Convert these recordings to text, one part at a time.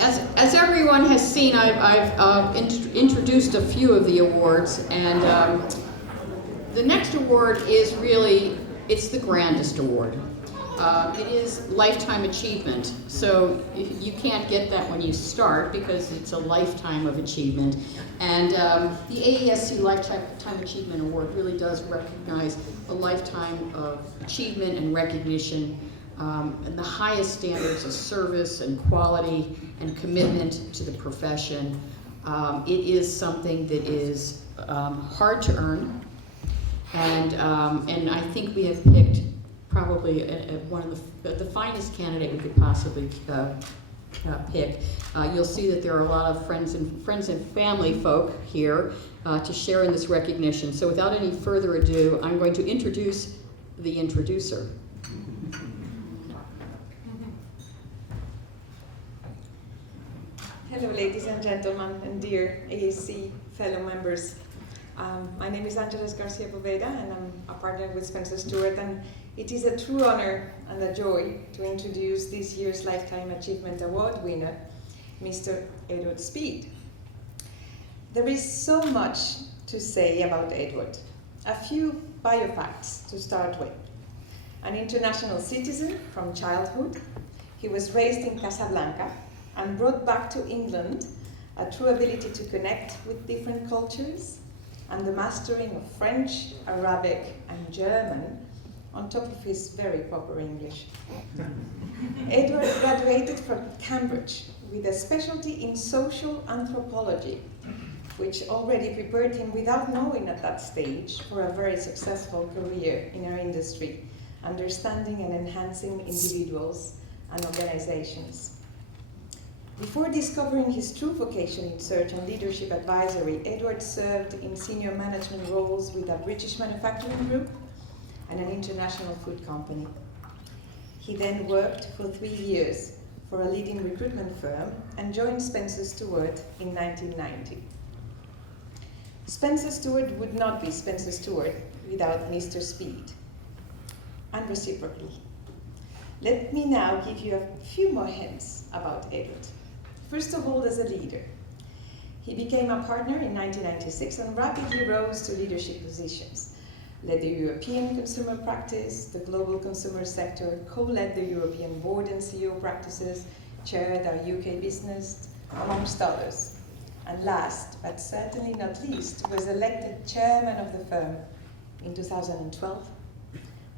As everyone has seen, I've introduced a few of the awards, and the next award is really, it's the grandest award. It is Lifetime Achievement, so you can't get that when you start because it's a lifetime of achievement. And the AESC Lifetime Achievement Award really does recognize a lifetime of achievement and recognition and the highest standards of service and quality and commitment to the profession. It is something that is hard to earn, and I think we have picked probably one of the finest candidate we could possibly pick. You'll see that there are a lot of friends and family folk here to share in this recognition. So without any further ado, I'm going to introduce the introducer. Hello, ladies and gentlemen, and dear AESC fellow members. My name is Angeles Garcia Poveda, and I'm a partner with Spencer Stuart, and it is a true honor and a joy to introduce this year's Lifetime Achievement Award winner, Mr. Edward Speed. There is so much to say about Edward. A few biofacts to start with. An international citizen from childhood, he was raised in Casablanca and brought back to England a true ability to connect with different cultures and the mastering of French, Arabic, and German on top of his very proper English. Edward graduated from Cambridge with a specialty in social anthropology, which already prepared him without knowing at that stage for a very successful career in our industry, understanding and enhancing individuals and organizations. Before discovering his true vocation in search and leadership advisory, Edward served in senior management roles with a British manufacturing group and an international food company. He then worked for 3 years for a leading recruitment firm and joined Spencer Stuart in 1990. Spencer Stuart would not be Spencer Stuart without Mr. Speed, and reciprocally. Let me now give you a few more hints about Edward. First of all, as a leader. He became a partner in 1996 and rapidly rose to leadership positions. Led the European consumer practice, the global consumer sector, co-led the European board and CEO practices, chaired our UK business, amongst others. And last, but certainly not least, was elected chairman of the firm in 2012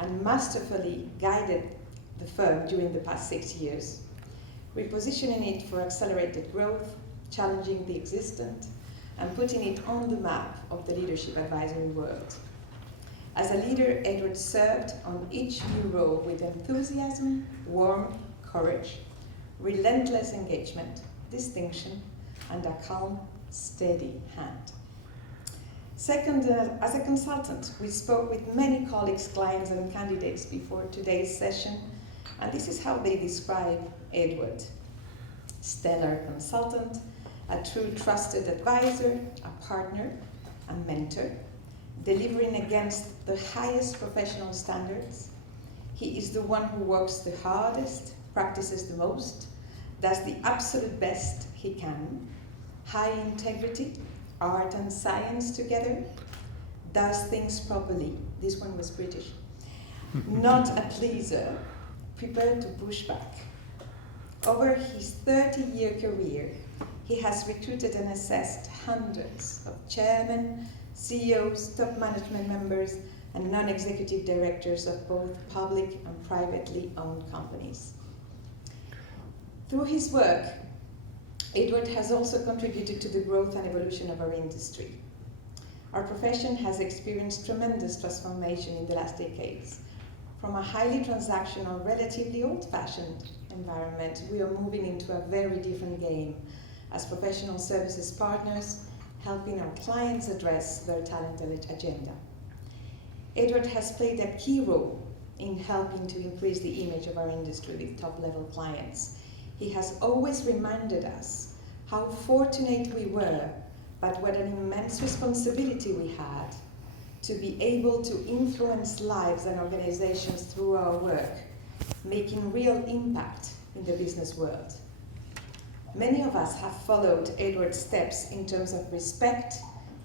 and masterfully guided the firm during the past 6 years, repositioning it for accelerated growth, challenging the existent, and putting it on the map of the leadership advisory world. As a leader, Edward served on each new role with enthusiasm, warmth, courage, relentless engagement, distinction, and a calm, steady hand. Second, as a consultant, we spoke with many colleagues, clients, and candidates before today's session, and this is how they describe Edward. Stellar consultant, a true trusted advisor, a partner, a mentor, delivering against the highest professional standards. He is the one who works the hardest, practices the most, does the absolute best he can, high integrity, art and science together, does things properly. This one was British. Not a pleaser, prepared to push back. Over his 30-year career, he has recruited and assessed hundreds of chairmen, CEOs, top management members, and non-executive directors of both public and privately owned companies. Through his work, Edward has also contributed to the growth and evolution of our industry. Our profession has experienced tremendous transformation in the last decades. From a highly transactional, relatively old-fashioned environment, we are moving into a very different game as professional services partners, helping our clients address their talent agenda. Edward has played a key role in helping to increase the image of our industry with top-level clients. He has always reminded us how fortunate we were, but what an immense responsibility we had to be able to influence lives and organizations through our work, making real impact in the business world. Many of us have followed Edward's steps in terms of respect,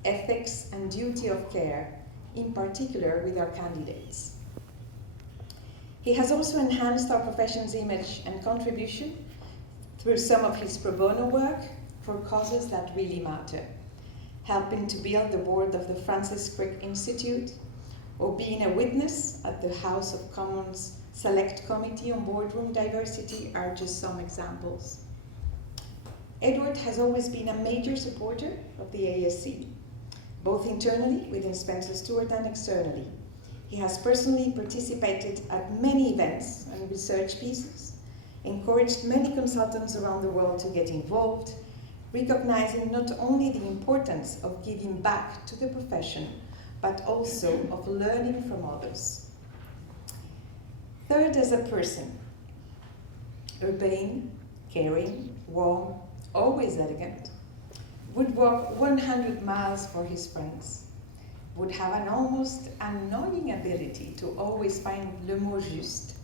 ethics, and duty of care, in particular with our candidates. He has also enhanced our profession's image and contribution through some of his pro bono work for causes that really matter, helping to build the board of the Francis Crick Institute, or being a witness at the House of Commons Select Committee on Boardroom Diversity are just some examples. Edward has always been a major supporter of the AESC, both internally within Spencer Stuart and externally. He has personally participated at many events and research pieces, encouraged many consultants around the world to get involved, recognizing not only the importance of giving back to the profession, but also of learning from others. Third, as a person, urbane, caring, warm, always elegant, would walk 100 miles for his friends, would have an almost annoying ability to always find le mot juste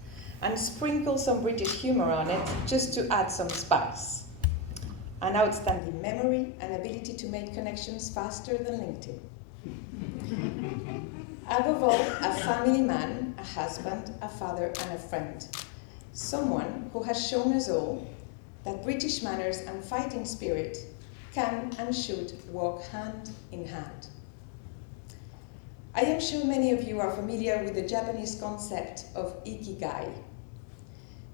and sprinkle some British humor on it just to add some spice. An outstanding memory and ability to make connections faster than LinkedIn. Above all, a family man, a husband, a father, and a friend. Someone who has shown us all that British manners and fighting spirit can and should walk hand in hand. I am sure many of you are familiar with the Japanese concept of ikigai.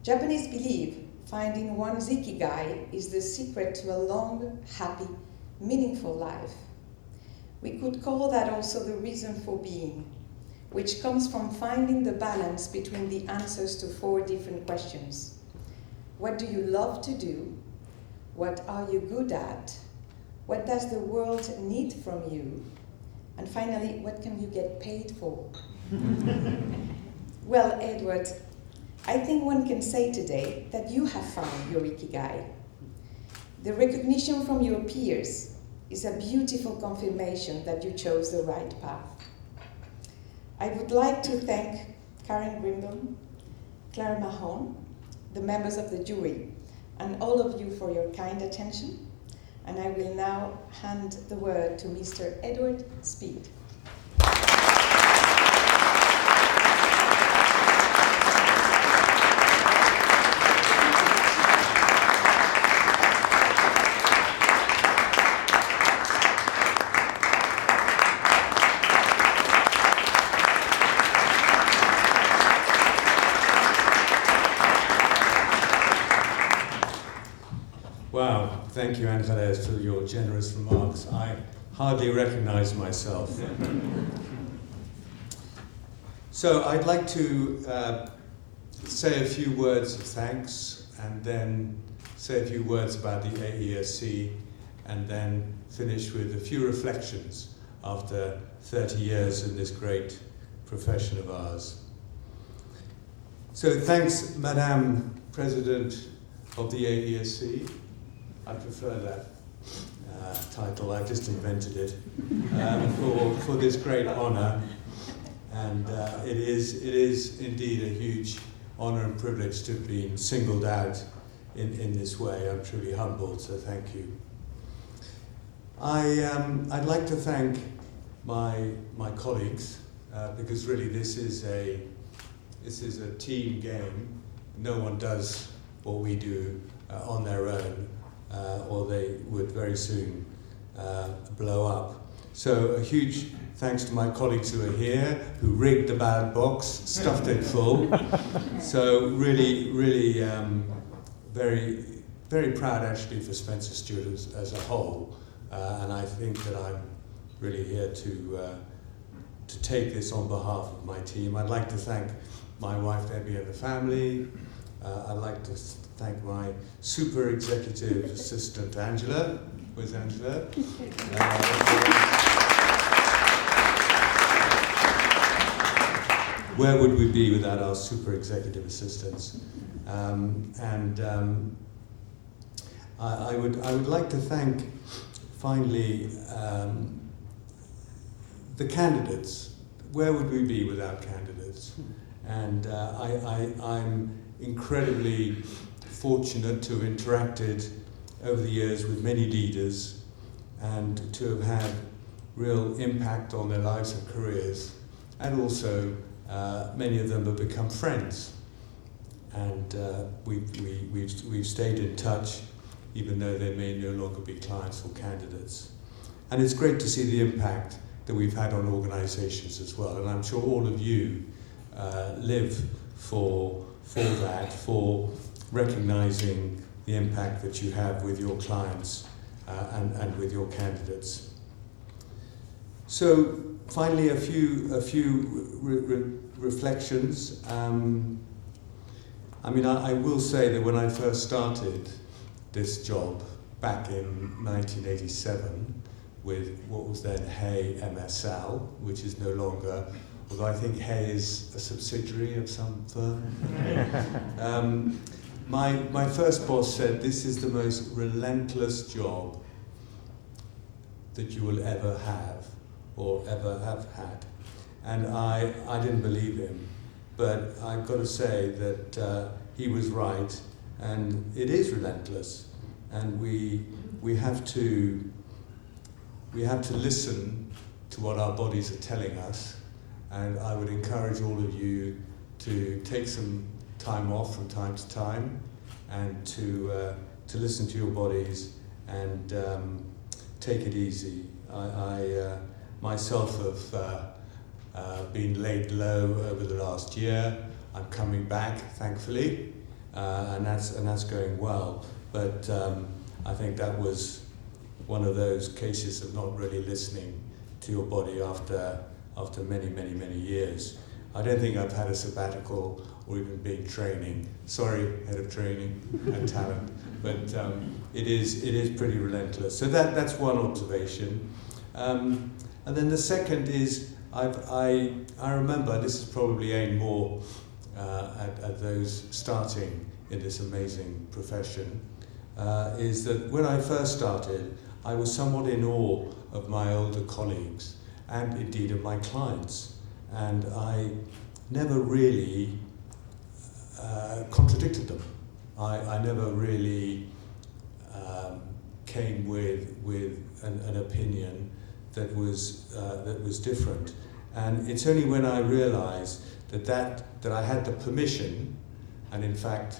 Japanese believe finding one's ikigai is the secret to a long, happy, meaningful life. We could call that also the reason for being, which comes from finding the balance between the answers to 4 different questions. What do you love to do? What are you good at? What does the world need from you? And finally, what can you get paid for? Well, Edward, I think one can say today that you have found your ikigai. The recognition from your peers is a beautiful confirmation that you chose the right path. I would like to thank Karen Grimblom, Claire Mahon, the members of the jury, and all of you for your kind attention. And I will now hand the word to Mr. Edward Speed. Wow, thank you, Angeles, for your generous remarks. I hardly recognize myself. So I'd like to say a few words of thanks, and then say a few words about the AESC, and then finish with a few reflections after 30 years in this great profession of ours. So thanks, Madame President of the AESC. I prefer that title, I just invented it, for this great honour. And it is indeed a huge honour and privilege to have been singled out in this way. I'm truly humbled, so thank you. I'd like to thank my colleagues, because really this is a team game. No one does what we do on their own. Or they would very soon blow up. So a huge thanks to my colleagues who are here, who rigged the ballot box, stuffed it full. So really, very, very proud actually for Spencer Stuart as a whole. And I think that I'm really here to take this on behalf of my team. I'd like to thank my wife Debbie and the family. I'd like to thank my super executive assistant Angela. Where's Angela? Where would we be without our super executive assistants? I would like to thank finally the candidates. Where would we be without candidates? And I'm incredibly fortunate to have interacted over the years with many leaders and to have had real impact on their lives and careers, and also many of them have become friends. And we've stayed in touch, even though they may no longer be clients or candidates. And it's great to see the impact that we've had on organisations as well. And I'm sure all of you live for that, for recognising the impact that you have with your clients and with your candidates. So finally, a few reflections. I mean, I will say that when I first started this job back in 1987 with what was then Hay MSL, which is no longer, although I think Hay is a subsidiary of some firm. My first boss said, "This is the most relentless job that you will ever have or ever have had." And I didn't believe him. But I've got to say that he was right, and it is relentless, and we have to listen to what our bodies are telling us. And I would encourage all of you to take some time off from time to time, and to listen to your bodies and take it easy. I myself have been laid low over the last year. I'm coming back, thankfully, and that's going well. But I think that was one of those cases of not really listening to your body after many years. I don't think I've had a sabbatical or even been training. Sorry, head of training and talent, but it is pretty relentless. So that's one observation. And then the second is, I remember, this is probably aimed more at those starting in this amazing profession, is that when I first started, I was somewhat in awe of my older colleagues and indeed of my clients, and I never really contradicted them. I never really came with an opinion that was different. And it's only when I realized that I had the permission, and in fact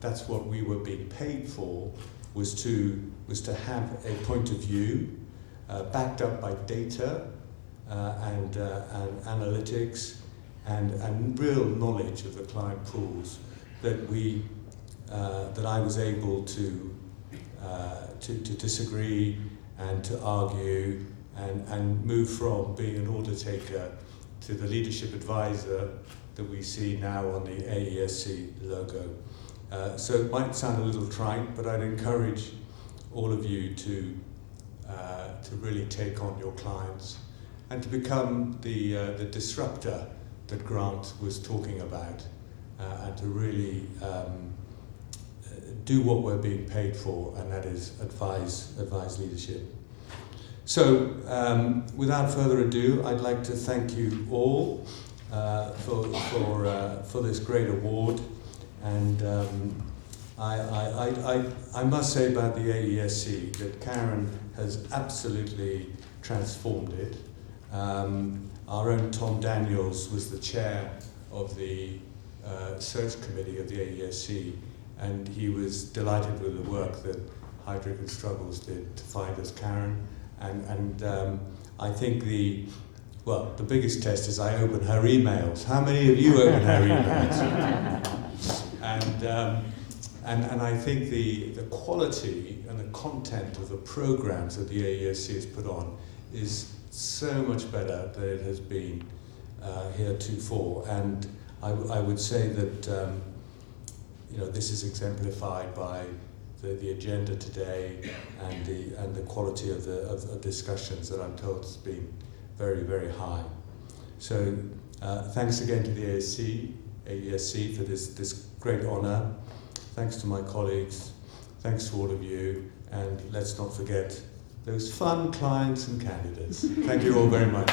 that's what we were being paid for, was to have a point of view backed up by data and analytics and real knowledge of the client pools, that I was able to disagree and to argue and move from being an order taker to the leadership advisor that we see now on the AESC logo. So it might sound a little trite, but I'd encourage all of you to really take on your clients and to become the disruptor that Grant was talking about, and to really do what we're being paid for, and that is advise leadership. So, without further ado, I'd like to thank you all for this great award, and I must say about the AESC that Karen has absolutely transformed it. Our own Tom Daniels was the chair of the search committee of the AESC, and he was delighted with the work that Heidrick and Struggles did to find us Karen. And I think the biggest test is I open her emails. How many of you open her emails? And I think the quality and the content of the programs that the AESC has put on is so much better than it has been heretofore. And I would say that this is exemplified by the agenda today and the quality of the discussions that I'm told has been very, very high. So thanks again to the AESC for this great honour. Thanks to my colleagues. Thanks to all of you. And let's not forget those fun clients and candidates. Thank you all very much.